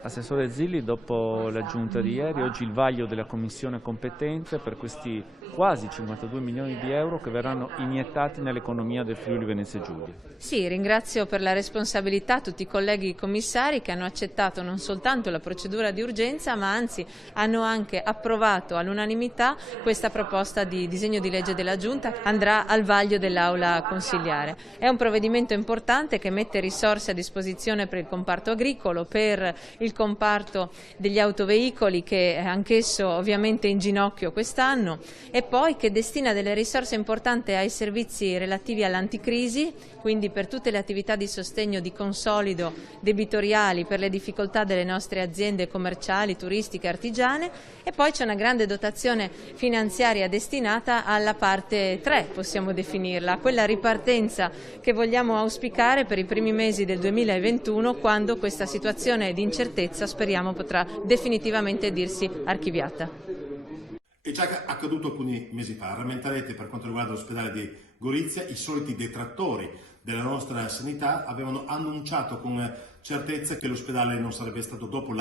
Assessore Zilli, dopo la giunta di ieri, oggi il vaglio della Commissione Competenze per questi quasi 52 milioni di euro che verranno iniettati nell'economia del Friuli Venezia Giulia. Sì, ringrazio per la responsabilità tutti i colleghi commissari che hanno accettato non soltanto la procedura di urgenza, ma anzi hanno anche approvato all'unanimità questa proposta di disegno di legge della Giunta che andrà al vaglio dell'Aula consiliare. È un provvedimento importante che mette risorse a disposizione per il comparto agricolo, per il comparto degli autoveicoli che è anch'esso ovviamente in ginocchio quest'anno e poi che destina delle risorse importanti ai servizi relativi all'anticrisi, quindi per tutte le attività di sostegno di consolido debitoriali per le difficoltà delle nostre aziende commerciali, turistiche, artigiane, e poi c'è una grande dotazione finanziaria destinata alla parte 3, possiamo definirla, quella ripartenza che vogliamo auspicare per i primi mesi del 2021, quando questa situazione di incertezza speriamo potrà definitivamente dirsi archiviata. È già accaduto alcuni mesi fa, rammenterete per quanto riguarda l'ospedale di Gorizia, i soliti detrattori della nostra sanità avevano annunciato con certezza che l'ospedale non sarebbe stato, dopo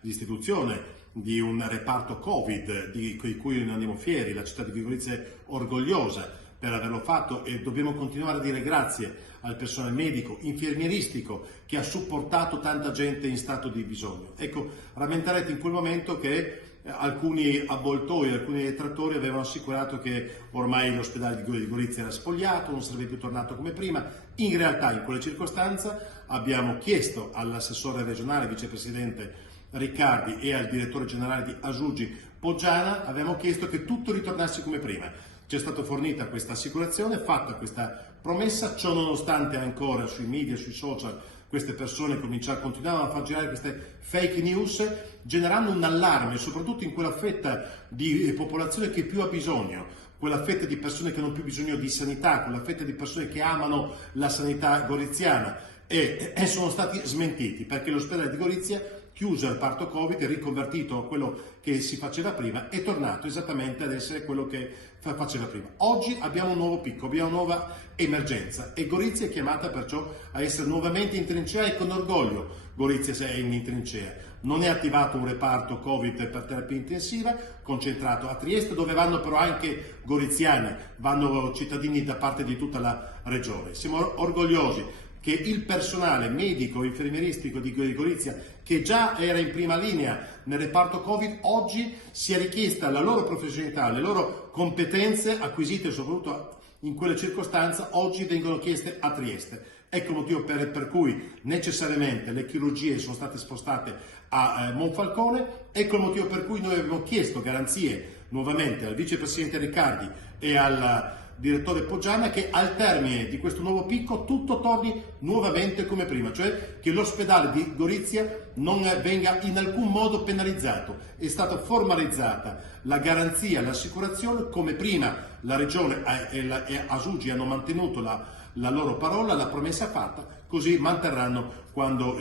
l'istituzione di un reparto Covid di cui noi andiamo fieri, la città di Gorizia è orgogliosa per averlo fatto e dobbiamo continuare a dire grazie al personale medico, infermieristico che ha supportato tanta gente in stato di bisogno. Ecco, rammenterete in quel momento che alcuni avvoltoi, alcuni detrattori avevano assicurato che ormai l'ospedale di Gorizia era spogliato, non sarebbe più tornato come prima. In realtà in quella circostanza abbiamo chiesto all'assessore regionale, vicepresidente Riccardi e al direttore generale di Asugi Poggiana, abbiamo chiesto che tutto ritornasse come prima. Ci è stata fornita questa assicurazione, fatta questa promessa, ciò nonostante ancora sui media, sui social, queste persone continuavano a far girare queste fake news, generando un allarme, soprattutto in quella fetta di popolazione che più ha bisogno, quella fetta di persone che non hanno più bisogno di sanità, quella fetta di persone che amano la sanità goriziana e sono stati smentiti perché l'ospedale di Gorizia, chiuso il reparto Covid, riconvertito a quello che si faceva prima, è tornato esattamente ad essere quello che faceva prima. Oggi abbiamo un nuovo picco, abbiamo una nuova emergenza e Gorizia è chiamata perciò a essere nuovamente in trincea e con orgoglio Gorizia è in trincea. Non è attivato un reparto Covid per terapia intensiva, concentrato a Trieste, dove vanno però anche goriziani, vanno cittadini da parte di tutta la regione. Siamo orgogliosi che il personale medico e infermieristico di Gorizia, che già era in prima linea nel reparto Covid, oggi sia richiesta la loro professionalità, le loro competenze acquisite soprattutto in quelle circostanze, oggi vengono chieste a Trieste. Ecco il motivo per cui necessariamente le chirurgie sono state spostate a Monfalcone, ecco il motivo per cui noi abbiamo chiesto garanzie nuovamente al vicepresidente Riccardi e al direttore Poggiana che al termine di questo nuovo picco tutto torni nuovamente come prima, cioè che l'ospedale di Gorizia non venga in alcun modo penalizzato. È stata formalizzata la garanzia, l'assicurazione, come prima la Regione e Asugi hanno mantenuto la loro parola, la promessa fatta, così manterranno quando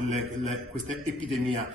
questa epidemia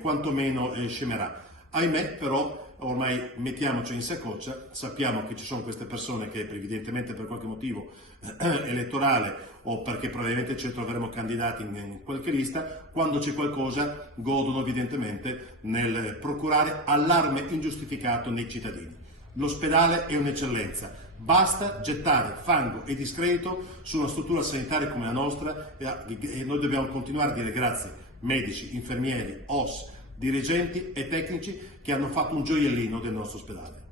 quantomeno scemerà. Ahimè però, ormai mettiamoci in saccoccia, sappiamo che ci sono queste persone che evidentemente per qualche motivo elettorale o perché probabilmente ci troveremo candidati in qualche lista, quando c'è qualcosa godono evidentemente nel procurare allarme ingiustificato nei cittadini. L'ospedale è un'eccellenza, basta gettare fango e discredito su una struttura sanitaria come la nostra e noi dobbiamo continuare a dire grazie medici, infermieri, OS, dirigenti e tecnici che hanno fatto un gioiellino del nostro ospedale.